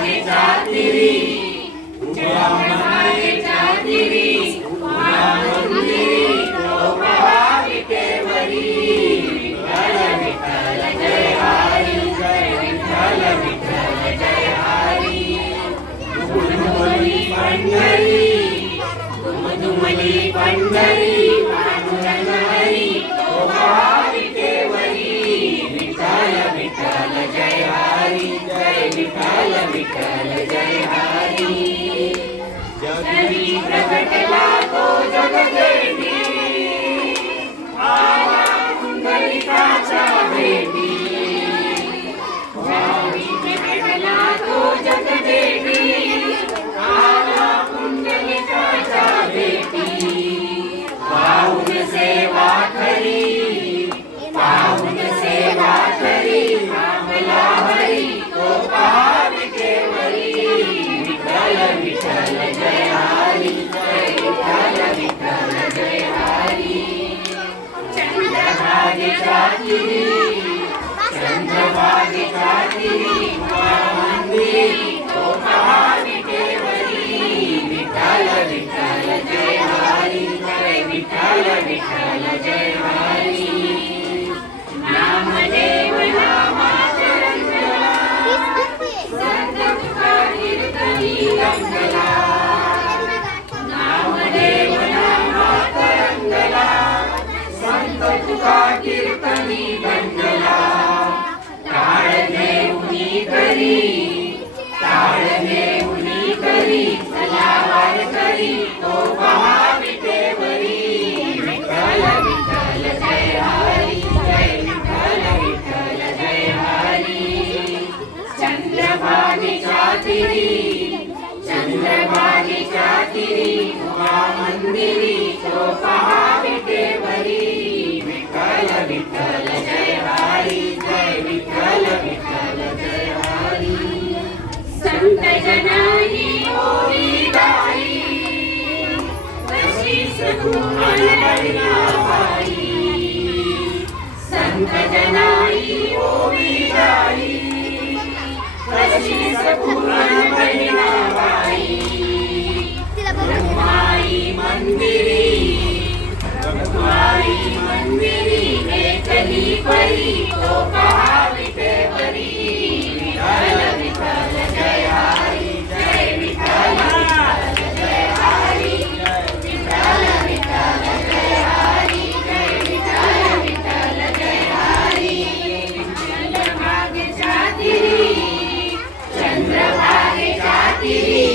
चंद्रभागेच्या तिरी उभ्या मागेच्या तिरी उभ्या मंदिरी तो भाविकेवरी विठ्ठल विठ्ठल जय हरी जय विठ्ठल विठ्ठल जय हरी दुमदुमली पंढरी दुमदुमली पंढरी पांडुरंग हरी तो भाविकेवरी विठ्ठल विठ्ठल जय हरी जय विठ्ठल विठ्ठल जय हरी जगी प्रगटला तो जगदेवी आला पुंडलिकाच्या भेटी जगी प्रगटला तो जगदेवी आला पुंडलिकाच्या भेटी पाऊन सेवा खरी पाऊन सेवा खरी थांबला हरी तो भाविकेवरी विठ्ठल विठ्ठल जय हरी जय विठ्ठल विठ्ठल जय हरी चंद्रभागेच्या तिरी चंद्रभागेच्या तिरी मंदिरी तो भाविकेवरी विठ्ठल विठ्ठल जय हरी जय विठ्ठल विठ्ठल जय हरी नामदेव नामाचरंगला संत तुका कीर्तनी रंगला नामदेव नामाचरंगला संत तुका कीर्तनी रंगला टाळ घेऊनी करी टाळ घेऊनी करी चला वारकरी तो भाविकेवरी विठ्ठल विठ्ठल जय हरी जय विठ्ठल विठ्ठल जय हरी चंद्रभागेच्या तिरी चंद्रभागेच्या तिरी उभा मंदिरी तो भाविकेवरी विठ्ठल विठ्ठल जय हरी जय विठ्ठल विठ्ठल जय हरी संत जनाई ओवी गाई कशी सगुण बहिणाबाई संत जनाई ओवी गाई कशी सगुण बहिणाबाई ब्रह्माई मंदिरी ब्रह्माई मंदिरी एकली परी तो भाविकेवरी विठ्ठल विठ्ठल जय हरी जय विठ्ठल विठ्ठल जय हरी विठ्ठल विठ्ठल जय हरी जय विठ्ठल विठ्ठल जय हरी चंद्रभागेच्या तिरी चंद्रभागेच्या तिरी